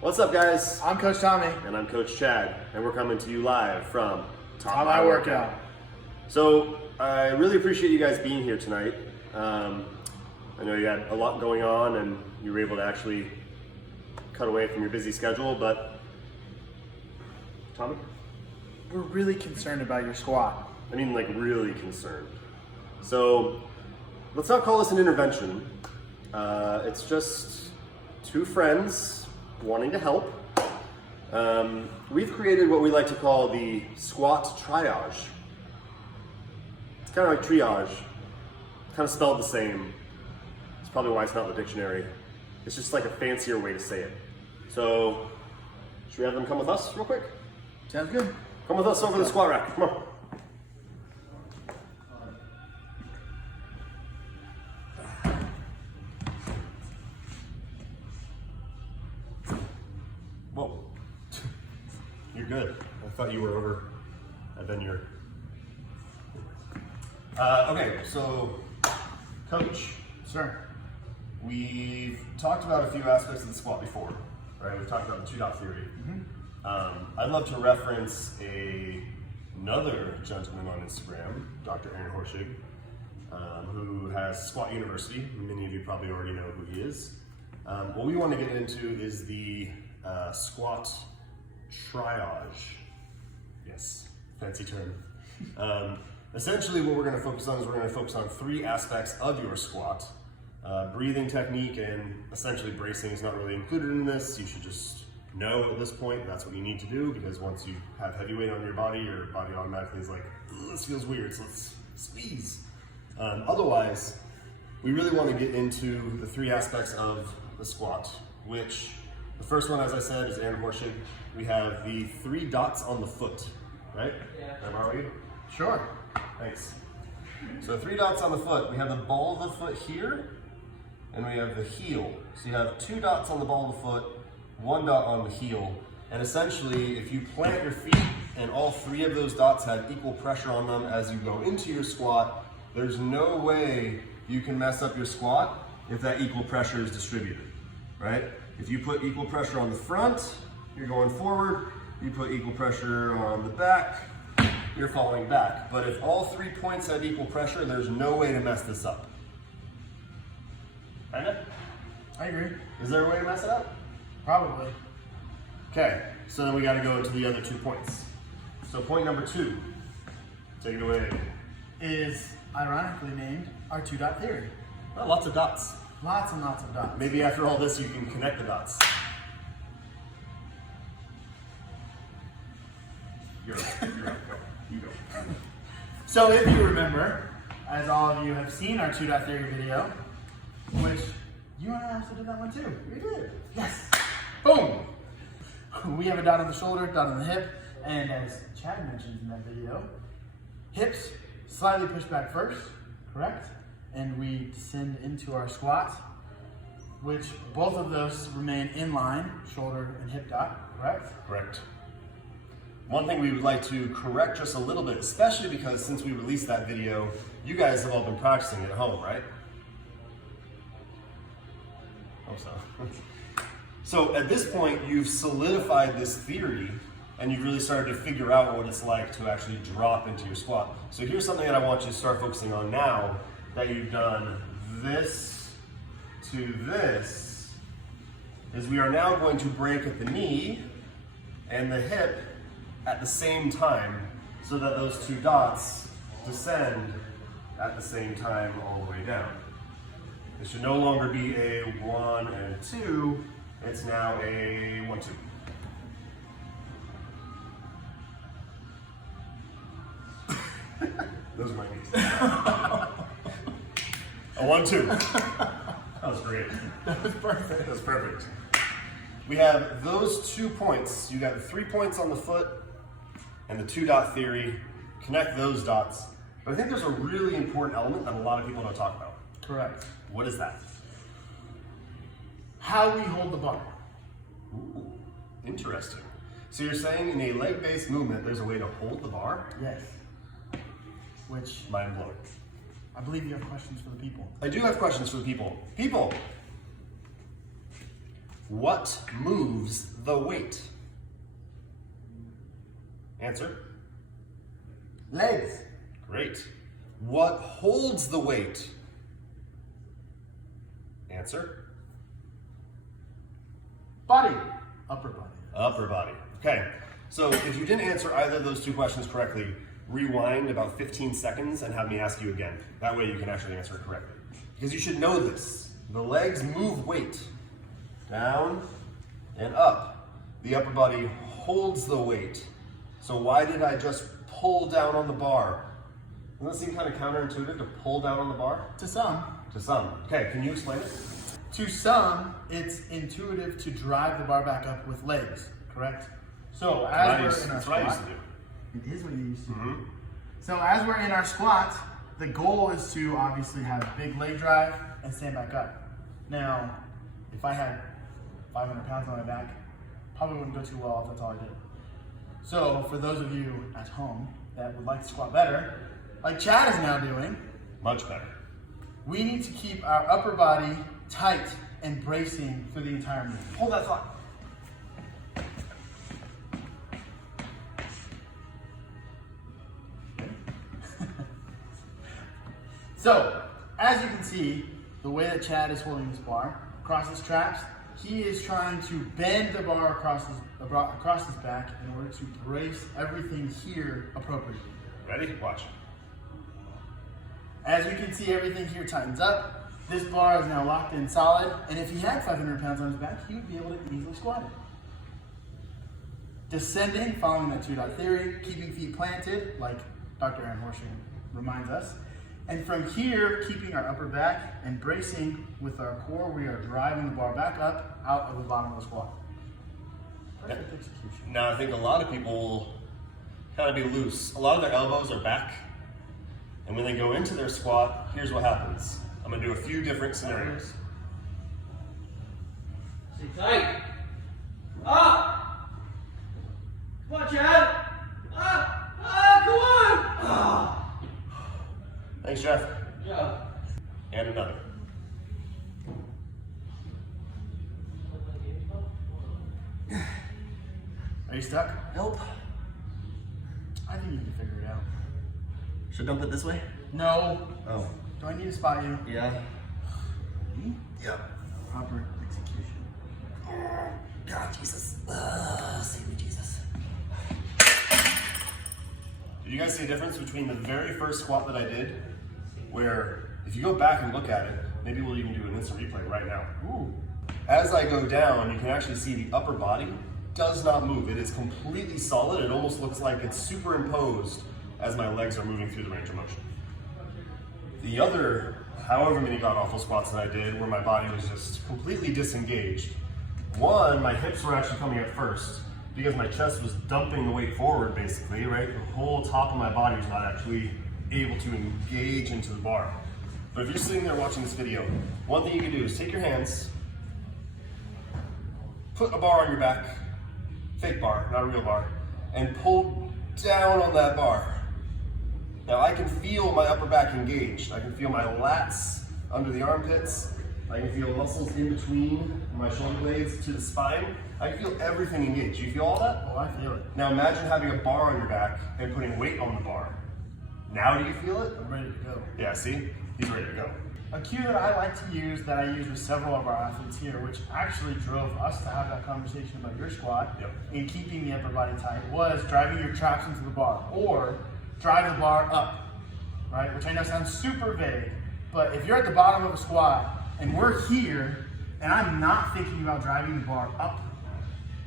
What's up, guys? I'm Coach Tommy. And I'm Coach Chad, and we're coming to you live from Top My Workout. So, I really appreciate you guys being here tonight. I know you had a lot going on, and you were able to actually cut away from your busy schedule, but Tommy? We're really concerned about your squat. I mean, like, really concerned. So, let's not call this an intervention. It's just two friends wanting to help. We've created what we like to call the squat triage. It's kind of like triage, kind of spelled the same. It's probably why it's not in the dictionary. It's just like a fancier way to say it. So, should we have them come with us real quick? Sounds good. Come with us over the squat rack, come on. Whoa, you're good. I thought you were over, and then you're... okay, so, Coach. Sir. We've talked about a few aspects of the squat before, right? We've talked about the two-dot theory. I'd love to reference another gentleman on Instagram, Dr. Horschig, who has Squat University. Many of you probably already know who he is. What we want to get into is the squat triage. Yes, fancy term. Essentially what we're going to focus on is we're going to focus on three aspects of your squat. Breathing technique and essentially bracing is not really included in this. You should just know at this point that's what you need to do, because once you have heavy weight on your body automatically is like, this feels weird, so let's squeeze. Otherwise, we really want to get into the three aspects of the squat, which the first one, as I said, is Horschig. We have the 3 dots on the foot, right? Am I right? Sure. Thanks. So 3 dots on the foot. We have the ball of the foot here, and we have the heel. So you have 2 dots on the ball of the foot, 1 dot on the heel. And essentially, if you plant your feet and all 3 of those dots have equal pressure on them as you go into your squat, there's no way you can mess up your squat if that equal pressure is distributed, right? If you put equal pressure on the front, you're going forward. You put equal pressure on the back, you're falling back. But if all 3 points have equal pressure, there's no way to mess this up. Kinda? I agree. Is there a way to mess it up? Probably. Okay, so then we gotta go into the other 2 points. So point number 2, take it away. Is ironically named our 2-dot theory. Well, lots of dots. Lots and lots of dots. Maybe after all this, you can connect the dots. You're up, you go. So if you remember, as all of you have seen our 2-dot theory video, which you and I also did that one too. We did. Yes. Boom. We have a dot on the shoulder, dot on the hip, and as Chad mentioned in that video, hips slightly push back first, correct? And we descend into our squat, which both of those remain in line, shoulder and hip dot, correct? Correct. One thing we would like to correct just a little bit, especially because since we released that video, you guys have all been practicing at home, right? Hope so. So at this point, you've solidified this theory and you've really started to figure out what it's like to actually drop into your squat. So here's something that I want you to start focusing on now that you've done this to this, is we are now going to break at the knee and the hip at the same time so that those 2 dots descend at the same time all the way down. It should no longer be a 1 and a 2, it's now a 1, 2. Those are my knees. A 1, 2. That was great. That was perfect. That was perfect. We have those 2 points. You got the 3 points on the foot and the 2-dot theory. Connect those dots. But I think there's a really important element that a lot of people don't talk about. Correct. What is that? How we hold the bar. Ooh, interesting. So you're saying in a leg-based movement, there's a way to hold the bar? Yes. Which, mind-blowing. I believe you have questions for the people. I do have questions for the people. People! What moves the weight? Answer. Legs. Great. What holds the weight? Answer. Body. Upper body. Upper body. Okay, so if you didn't answer either of those two questions correctly, rewind about 15 seconds and have me ask you again. That way you can actually answer it correctly. Because you should know this. The legs move weight down and up. The upper body holds the weight. So why did I just pull down on the bar? Doesn't that seem kind of counterintuitive to pull down on the bar? To some. To some. Okay, can you explain it? To some, it's intuitive to drive the bar back up with legs, correct? So as we're in our That's what I used squat, to do. it is what you used to do. Mm-hmm. So as we're in our squat, the goal is to obviously have big leg drive and stand back up. Now, if I had 500 pounds on my back, probably wouldn't go too well if that's all I did. So for those of you at home that would like to squat better, like Chad is now doing, Much better. we need to keep our upper body tight and bracing through the entire movement. Hold that thought. So, as you can see, the way that Chad is holding this bar, across his traps, he is trying to bend the bar across his back in order to brace everything here appropriately. Ready? Watch. As you can see, everything here tightens up. This bar is now locked in solid, and if he had 500 pounds on his back, he would be able to easily squat it. Descending, following that two-dot theory, keeping feet planted, like Dr. Aaron Horschig reminds us. And from here, keeping our upper back and bracing with our core, we are driving the bar back up out of the bottom of the squat. Perfect execution. Now I think a lot of people kind of be loose. A lot of their elbows are back. And when they go into their squat, here's what happens. I'm gonna do a few different scenarios. Stay tight. Up. Come on, Chad. Up. Come on. Ah. Thanks, Jeff. Yeah. And another. Are you stuck? Nope. I think you can figure it out. Should dump it this way? No. Oh. Do I need to spot you? Yeah. Yep. Proper execution. God, Jesus. Save me, Jesus. Did you guys see a difference between the very first squat that I did, where if you go back and look at it, maybe we'll even do an instant replay right now. Ooh. As I go down, you can actually see the upper body does not move. It is completely solid. It almost looks like it's superimposed as my legs are moving through the range of motion. The other, however many god-awful squats that I did, where my body was just completely disengaged, one, my hips were actually coming up first because my chest was dumping the weight forward basically, right? The whole top of my body was not actually able to engage into the bar. But if you're sitting there watching this video, one thing you can do is take your hands, put a bar on your back, fake bar, not a real bar, and pull down on that bar. Now I can feel my upper back engaged. I can feel my lats under the armpits. I can feel muscles in between my shoulder blades to the spine. I can feel everything engaged. You feel all that? Oh, I feel it. Now imagine having a bar on your back and putting weight on the bar. Now do you feel it? I'm ready to go. Yeah, see? He's ready to go. A cue that I like to use, that I use with several of our athletes here, which actually drove us to have that conversation about your squat and keeping the upper body tight, was driving your traps into the bar, or drive the bar up, right? Which I know sounds super vague, but if you're at the bottom of a squat and we're here and I'm not thinking about driving the bar up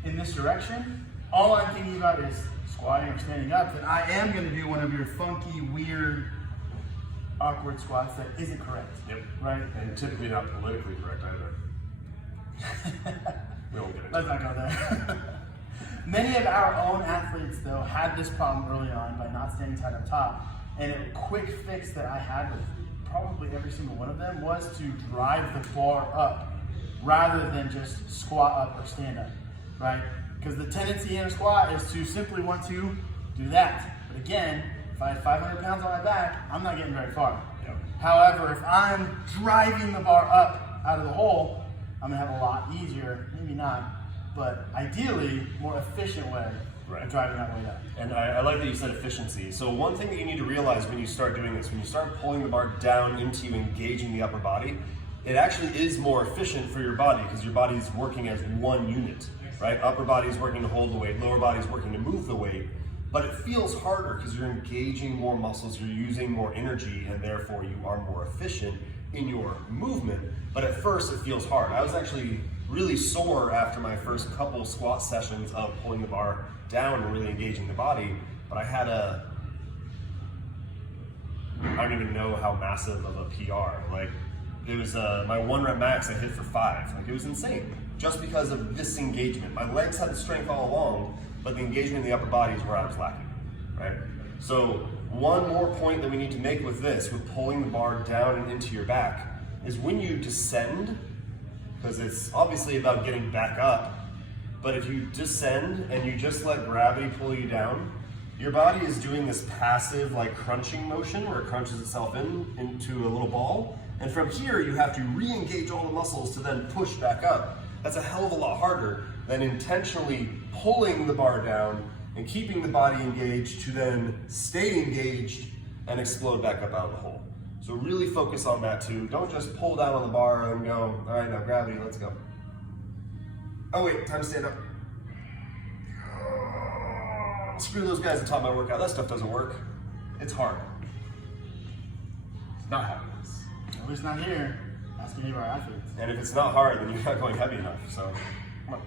in this direction, all I'm thinking about is squatting or standing up, then I am going to do one of your funky, weird, awkward squats that isn't correct. Yep. Right? And typically not politically correct either. We won't get into Let's not go there. Many of our own athletes, though, had this problem early on by not standing tight up top. And a quick fix that I had with probably every single one of them was to drive the bar up rather than just squat up or stand up, right? Because the tendency in a squat is to simply want to do that. But again, if I had 500 pounds on my back, I'm not getting very far. Yep. However, if I'm driving the bar up out of the hole, I'm gonna have a lot easier, maybe not, but ideally more efficient way Right. of driving that weight up. And I like that you said efficiency. So one thing that you need to realize when you start doing this, when you start pulling the bar down into you, engaging the upper body, it actually is more efficient for your body because your body's working as one unit, right? Upper body's working to hold the weight, lower body's working to move the weight, but it feels harder because you're engaging more muscles, you're using more energy, and therefore you are more efficient in your movement. But at first it feels hard. I was actually really sore after my first couple squat sessions of pulling the bar down and really engaging the body, but I had I don't even know how massive of a PR. Like, it was my 1 rep max I hit for 5. Like, it was insane, just because of this engagement. My legs had the strength all along, but the engagement in the upper body is where I was lacking, right? So one more point that we need to make with this, with pulling the bar down and into your back, is when you descend, because it's obviously about getting back up, but if you descend and you just let gravity pull you down, your body is doing this passive like crunching motion where it crunches itself into a little ball. And from here, you have to re-engage all the muscles to then push back up. That's a hell of a lot harder than intentionally pulling the bar down and keeping the body engaged to then stay engaged and explode back up out of the hole. So really focus on that too. Don't just pull down on the bar and go, all right, now gravity, let's go. Oh wait, time to stand up. Screw those guys that taught my workout. That stuff doesn't work. It's hard. It's not how it is. At least not here. Ask any of our athletes. And if it's not hard, then you're not going heavy enough. So, come on.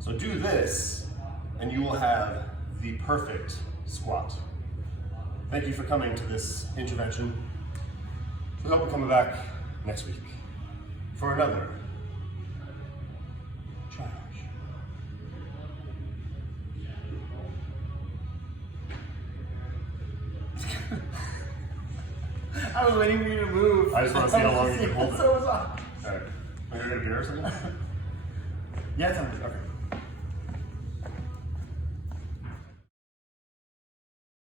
So do this, and you will have the perfect squat. Thank you for coming to this intervention. We hope we're coming back next week for another triage. I was waiting for you to move. I just want to see how long you can hold it. So was I. All right. Are you going to get a beer or something? Yeah, it's on. Okay.